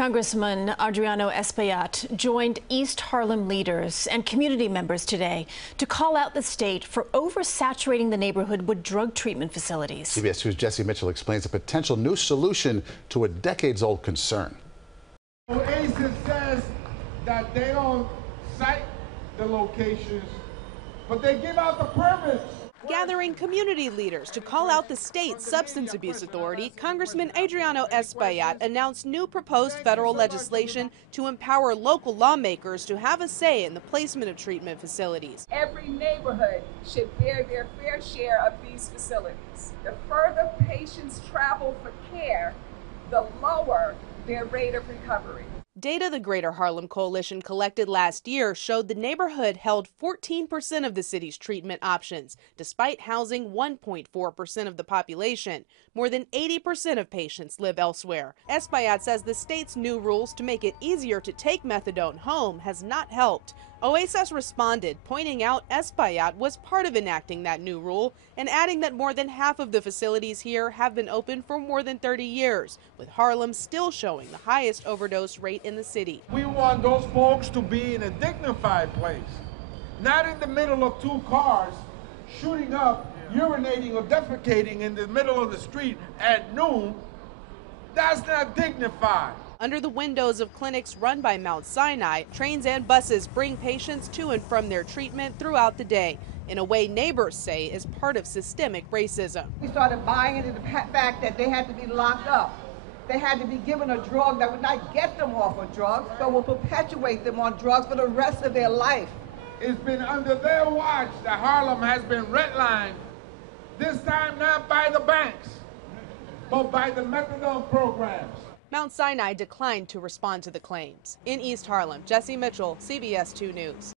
Congressman Adriano Espaillat joined East Harlem leaders and community members today to call out the state for oversaturating the neighborhood with drug treatment facilities. CBS 2's Jessi Mitchell explains a potential new solution to a decades-old concern. Oasis says that they don't cite the locations, but they give out the permits. Gathering community leaders to call out the state's substance abuse authority, Congressman Adriano Espaillat announced new proposed federal legislation to empower local lawmakers to have a say in the placement of treatment facilities. Every neighborhood should bear their fair share of these facilities. The further patients travel for care, the lower their rate of recovery. Data the Greater Harlem Coalition collected last year showed the neighborhood held 14% of the city's treatment options, despite housing 1.4% of the population. More than 80% of patients live elsewhere. Espaillat says the state's new rules to make it easier to take methadone home has not helped. Oasis responded, pointing out Espaillat was part of enacting that new rule and adding that more than half of the facilities here have been open for more than 30 years, with Harlem still showing the highest overdose rate in the city. We want those folks to be in a dignified place, not in the middle of two cars shooting up, urinating or defecating in the middle of the street at noon. That's not dignified. Under the windows of clinics run by Mount Sinai, trains and buses bring patients to and from their treatment throughout the day, in a way neighbors say is part of systemic racism. We started buying into the fact that they had to be locked up. They had to be given a drug that would not get them off of drugs, but will perpetuate them on drugs for the rest of their life. It's been under their watch that Harlem has been redlined, this time not by the banks, but by the methadone programs. Mount Sinai declined to respond to the claims. In East Harlem, Jessi Mitchell, CBS 2 News.